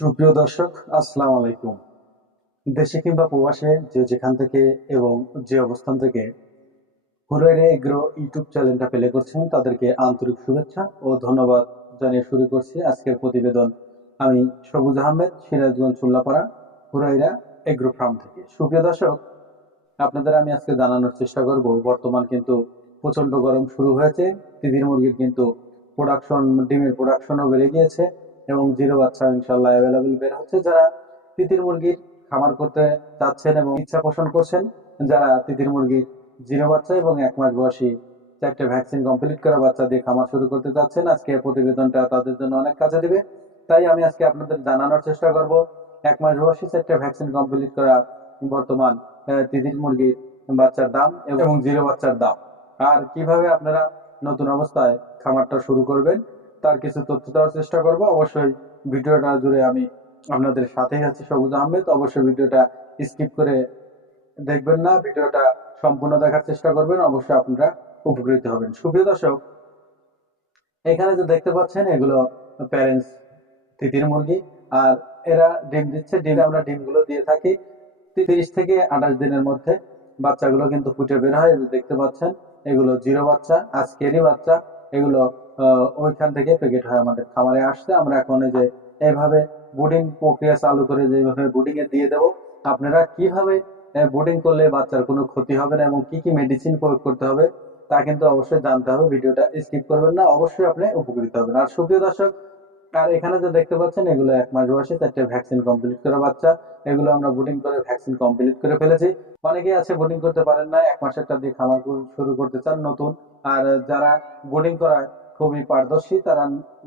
সুপ্রিয় দর্শক, আসসালামু আলাইকুম। দেশে কিংবা প্রবাসে যে যেখান থেকে এবং যে অবস্থান থেকে হুরায়রা এগ্রো ইউটিউব চ্যানেলটা প্লে করছেন তাদেরকে আন্তরিক শুভেচ্ছা ও ধন্যবাদ জানিয়ে শুরু করছি আজকের প্রতিবেদন। আমি সবুজ আহমেদ, সিরাজগঞ্জ চুল্লাপাড়া, হুরায়রা এগ্রো ফার্ম থেকে। সুপ্রিয় দর্শক, আপনাদের আমি আজকে জানানোর চেষ্টা করব, বর্তমান কিন্তু প্রচন্ড গরম শুরু হয়েছে। তিতির মুরগির কিন্তু প্রোডাকশন, ডিমের প্রোডাকশনও বেড়ে গিয়েছে এবং জিরো বাচ্চা ইনশাল্লাহ অ্যাভেলেবেল বের হচ্ছে। যারা তিতির মুরগির খামার করতে চাচ্ছেন এবং ইচ্ছা পোষণ করছেন, যারা তিতির মুরগির জিরো বাচ্চা এবং 1 মাস বয়সী 4টে ভ্যাকসিন কমপ্লিট করা বাচ্চা দিয়ে খামার শুরু করতে চাচ্ছেন, আজকে প্রতিবেদনটা তাদের জন্য অনেক কাজে দিবে। তাই আমি আজকে আপনাদের জানানোর চেষ্টা করব 1 মাস বয়সী 4টে ভ্যাকসিন কমপ্লিট করা বর্তমান তিতির মুরগির বাচ্চার দাম এবং জিরো বাচ্চার দাম, আর কিভাবে আপনারা নতুন অবস্থায় খামারটা শুরু করবেন তার কিছু তথ্য দেওয়ার চেষ্টা করব। অবশ্যই ভিডিওটা জুড়ে আমি আপনাদের সাথেই আছি, সবুজ আহমেদ। অবশ্যই ভিডিওটা স্কিপ করে দেখবেন না, ভিডিওটা সম্পূর্ণ দেখার চেষ্টা করবেন, অবশ্যই আপনারা উপকৃত হবেন। সুপ্রিয় দর্শক, এখানে যে দেখতে পাচ্ছেন এগুলো প্যারেন্টস তিতির মুরগি, আর এরা ডিম দিচ্ছে। আমরা ডিমগুলো দিয়ে থাকি 30 থেকে 28 দিনের মধ্যে। বাচ্চাগুলো কিন্তু ফুটে বের হয়, এই যে দেখতে পাচ্ছেন এগুলো জিরো বাচ্চা, আজকেরই বাচ্চা। এগুলো ওইখান থেকে প্যাকেট হয় আমাদের খামারে আসছে। আমরা এখন এই যে এইভাবে বুডিং প্রক্রিয়া চালু করে যেভাবে বুডিং এ দিয়ে দেবো, আপনারা কিভাবে বুডিং করলে বাচ্চার কোনো ক্ষতি হবে না এবং কি কি মেডিসিন প্রয়োগ করতে হবে তা কিন্তু অবশ্যই জানতে হবে। ভিডিওটা স্কিপ করবেন না, অবশ্যই আপনি উপকৃত হবেন। আর সুপ্রিয় দর্শক, আর এখানে যে দেখতে পাচ্ছেন এগুলো 1 মাস বয়সে 4টে ভ্যাকসিন কমপ্লিট করা বাচ্চা। এগুলো আমরা বুডিং করে ভ্যাকসিন কমপ্লিট করে ফেলেছি। অনেকেই আছে বুডিং করতে পারেন না, 1 মাসেরটা দিয়ে খামার শুরু করতে চান নতুন। আর যারা বুডিং করায় খুবই পারদর্শী, তারা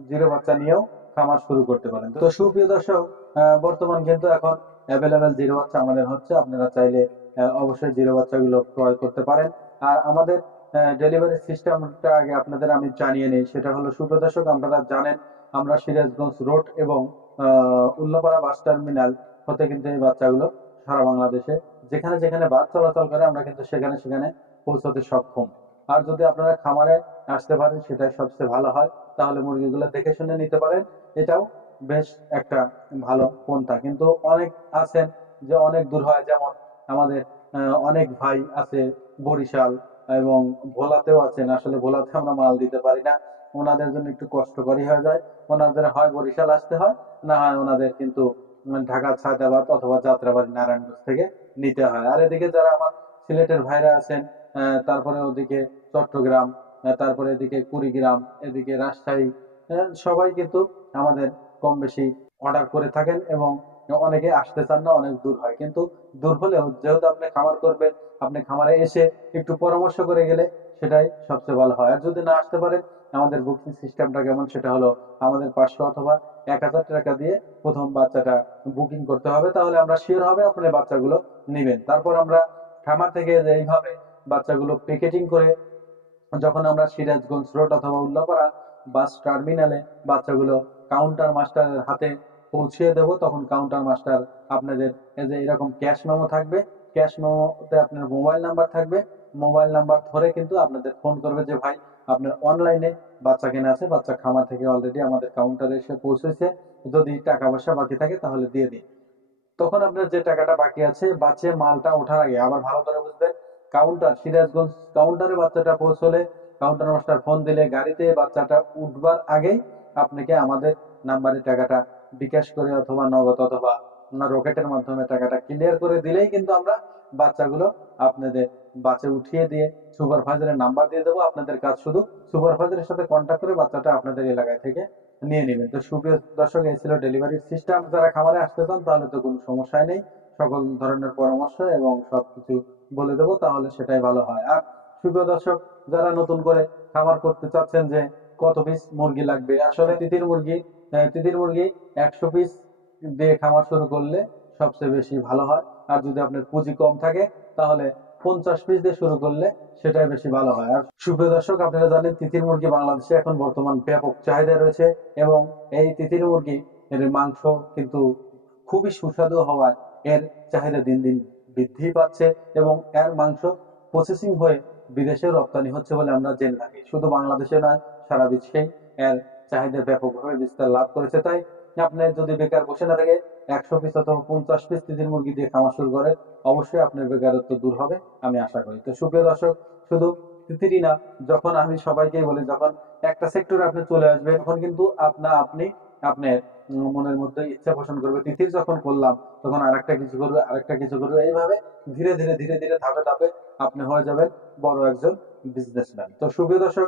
জিরো বাচ্চা নিয়েও খামার শুরু করতে পারেন। তো সুপ্রিয় দর্শক, বর্তমান কিন্তু এখন অ্যাভেলেবেল জিরো বাচ্চা আমাদের হচ্ছে। আপনারা চাইলে অবশ্যই জিরো বাচ্চাগুলো ক্রয় করতে পারেন। আর আমাদের ডেলিভারি সিস্টেমটা আগে আপনাদের আমি জানিয়ে নিই। সেটা হলো, সুপ্রিয় দর্শক, আপনারা জানেন আমরা সিরাজগঞ্জ রোড এবং উল্লাপাড়া বাস টার্মিনাল হতে কিন্তু এই বাচ্চাগুলো সারা বাংলাদেশে যেখানে যেখানে বাস চলাচল করে আমরা কিন্তু সেখানে সেখানে পৌঁছতে সক্ষম। আর যদি আপনারা খামারে আসতে পারেন সেটাই সবচেয়ে ভালো হয়, তাহলে মুরগিগুলো দেখে শুনে নিতে পারেন। এটাও বেশ একটা ভালো পন্থা। কিন্তু অনেক আছেন যে অনেক দূর হয়, যেমন আমাদের অনেক ভাই আছে বরিশাল এবং ভোলাতেও আছেন। আসলে ভোলাতে আমরা মাল দিতে পারি না, ওনাদের জন্য একটু কষ্টকরই হয়ে যায়। ওনাদের হয় বরিশাল আসতে হয়, না হয় ওনাদের কিন্তু ঢাকা ছায়দাবাদ অথবা যাত্রাবাড়ি নারায়ণগঞ্জ থেকে নিতে হয়। আর এদিকে যারা আমার সিলেটের ভাইরা আছেন, তারপরে ওদিকে চট্টগ্রাম, তারপরে এদিকে কুড়িগ্রাম, এদিকে রাজশাহী, সবাই কিন্তু আমাদের কম বেশি অর্ডার করে থাকেন এবং অনেকে আসতে চান না, অনেক দূর হয়। কিন্তু দূর হলেও যেহেতু আপনি খামার করবেন, আপনি খামারে এসে একটু পরামর্শ করে গেলে সেটাই সবচেয়ে ভালো হয়। আর যদি না আসতে পারেন, আমাদের বুকিং সিস্টেমটা কেমন, সেটা হলো আমাদের 500 অথবা 1000 টাকা দিয়ে প্রথম বাচ্চাটা বুকিং করতে হবে, তাহলে আমরা শিওর হবে আপনি বাচ্চাগুলো নিবেন। তারপর আমরা খামার থেকে যে এইভাবে বাচ্চাগুলো প্যাকেটিং করে যখন আমরা সিরাজগঞ্জ রোড অথবা উল্লাপাড়া বাস টার্মিনালে বাচ্চাগুলো কাউন্টার মাস্টারের হাতে পৌঁছিয়ে দেব, তখন কাউন্টার মাস্টার আপনাদের এই যে এরকম ক্যাশ মেমো থাকবে, ক্যাশ মেমোতে আপনার মোবাইল নাম্বার থাকবে। মোবাইল নাম্বার ধরে কিন্তু আপনাদের ফোন করবে যে ভাই আপনার অনলাইনে বাচ্চা কেনা আছে, বাচ্চা খামার থেকে অলরেডি আমাদের কাউন্টারে এসে পৌঁছেছে, যদি টাকা পয়সা বাকি থাকে তাহলে দিয়ে দিন। তখন আপনার যে টাকাটা বাকি আছে, বাচ্চা মালটা ওঠার আগে আবার ভালো করে বুঝবেন, কাউন্টার সিরাজগঞ্জ কাউন্টারে বাচ্চাটা পৌঁছলে কাউন্টার মাস্টার ফোন দিলে গাড়িতে বাচ্চাটা উঠবার আগেই আপনাকে আমাদের নাম্বারে টাকাটা বিকাশ করে অথবা নগদ অথবা রকেটের মাধ্যমে টাকাটা ক্লিয়ার করে দিলেই কিন্তু আমরা বাচ্চাগুলো আপনাদের বাসে উঠিয়ে দিয়ে সুপারভাইজারের নাম্বার দিয়ে দেবো। আপনাদের কাজ শুধু সুপারভাইজারের সাথে কন্ট্যাক্ট করে বাচ্চাটা আপনাদের এলাকায় থেকে নিয়ে নেবেন। তো সুপ্রিয় দর্শক, এই ছিল ডেলিভারি সিস্টেম। যারা খামারে আসতে চান তাহলে তো কোনো সমস্যাই নেই, সকল ধরনের পরামর্শ এবং সবকিছু বলে দেবো, তাহলে সেটাই ভালো হয়। আর সুপ্রিয় দর্শক, যারা নতুন করে খামার করতে চাচ্ছেন যে কত পিস মুরগি লাগবে, আসলে তিতির মুরগি 100 পিস দিয়ে খামার শুরু করলে সবচেয়ে বেশি ভালো হয়। আর যদি আপনার পুঁজি কম থাকে তাহলে 50 পিস দিয়ে শুরু করলে সেটাই বেশি ভালো হয়। আর সুপ্রিয় দর্শক, আপনারা জানেন তিতির মুরগি বাংলাদেশে এখন বর্তমান ব্যাপক চাহিদা রয়েছে এবং এই তিতির মুরগি এর মাংস কিন্তু খুবই সুস্বাদু হওয়ায় এর চাহিদা দিন দিন বৃদ্ধি পাচ্ছে এবং এর মাংস প্রসেসিং হয়ে বিদেশে রপ্তানি হচ্ছে বলে আমরা জেনে থাকি। শুধু বাংলাদেশে নয়, সারা বিশ্বেই এর চাহিদা ব্যাপকভাবে বিস্তার লাভ করেছে। তাই আপনি যদি বেকার বসে না থেকে 100 পিস অথবা 50 পিস তিতির মুরগি দিয়ে খামার শুরু করেন, অবশ্যই আপনার বেকারত্ব দূর হবে, আমি আশা করি। তো সুপ্রিয় দর্শক, শুধু তিতিরই না, যখন আমি সবাইকেই বলি, যখন একটা সেক্টরে আপনি চলে আসবেন তখন কিন্তু আপনি আপনার মনের মধ্যে ইচ্ছা পোষণ করবে। তিতির যখন করলাম তখন আরেকটা কিছু করবে, আরেকটা কিছু করবে, এইভাবে ধীরে ধীরে ধীরে ধীরে ধাপে ধাপে আপনি হয়ে যাবেন বড় একজন বিজনেসম্যান। তো সুপ্রিয় দর্শক,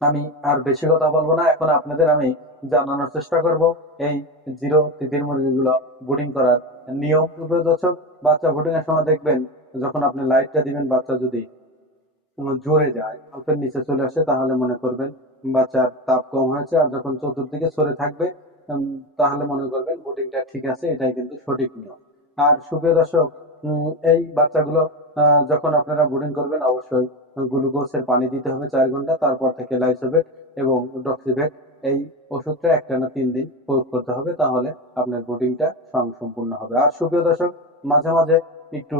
আমি আর বেশি কথা বলবো না, এখন আপনাদের আমি জানানোর চেষ্টা করব এই জিরো তিতির মুরগিগুলো ব্রুডিং করার নিয়ম। সুপ্রিয় দর্শক, বাচ্চা ব্রুডিং এর সময় দেখবেন, যখন আপনি লাইটটা দিবেন, বাচ্চা যদি জোরে যায়, বাল্বের নিচে চলে আসে, তাহলে মনে করবেন বাচ্চার তাপ কম হয়েছে। আর যখন চতুর্দিকে সরে থাকবে, তাহলে মনে করবেন ব্রুডিংটা ঠিক আছে, এটাই কিন্তু সঠিক নিয়ম। আর সুপ্রিয় দর্শক, এই বাচ্চাগুলো যখন আপনারা ব্রুডিং করবেন, অবশ্যই গ্লুকোজের পানি দিতে হবে 4 ঘন্টা, তারপর থেকে লাইসোভেট এবং ডক্সিভেট এই ওষুধটা একটানা 3 দিন প্রয়োগ করতে হবে, তাহলে আপনার ব্রুডিংটা সম্পূর্ণ হবে। আর সুপ্রিয় দর্শক, মাঝে মাঝে একটু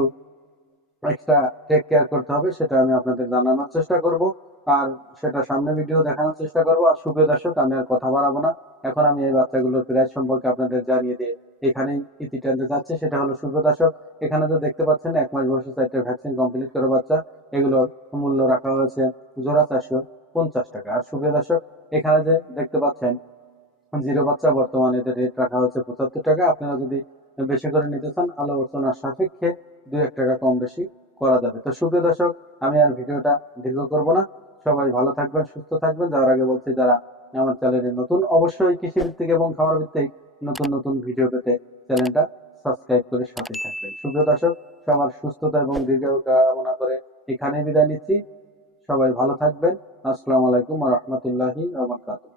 এক্সট্রা টেক কেয়ার করতে হবে, সেটা আমি আপনাদের জানানোর চেষ্টা করব, আর সেটা সামনে ভিডিও দেখানোর চেষ্টা করব। আর সুপ্রিয় দর্শক, আমি আর কথা বাড়াবো না, এখন আমি এই বাচ্চাগুলোর প্রাইস সম্পর্কে আপনাদের জানিয়ে দিয়ে এখানেই ইতি টানতে যাচ্ছে। সেটা হলো, সুপ্রিয় দর্শক, এখানে তো দেখতে পাচ্ছেন 1 মাস বয়সে 4টে ভ্যাকসিন কমপ্লিট করা বাচ্চা, এগুলোর মূল্য রাখা হয়েছে জোড়া 450 টাকা। আর সুপ্রিয় দর্শক, এখানে যে দেখতে পাচ্ছেন জিরো বাচ্চা, বর্তমানে এদের রেট রাখা হচ্ছে 75 টাকা। আপনারা যদি বেশি করে নিতে চান, আলোচনার সাপেক্ষে 2-1 টাকা কম বেশি করা যাবে। তো সুপ্রিয় দর্শক, আমি আর ভিডিওটা দীর্ঘ করব না, সবাই ভালো থাকবেন, সুস্থ থাকবেন। যাওয়ার আগে বলছি, যারা আমার চ্যানেলে নতুন, অবশ্যই কৃষি ভিত্তিক এবং খামার ভিত্তিক নতুন নতুন ভিডিও পেতে চ্যানেলটা সাবস্ক্রাইব করে সাথেই থাকবেন। সুপ্রিয় দর্শক, সবার সুস্থতা এবং দীর্ঘায়ু কামনা করে এখানেই বিদায় নিচ্ছি। সবাই ভালো থাকবেন। আসসালামু আলাইকুম ওয়া রাহমাতুল্লাহি ওয়া বারাকাতুহু।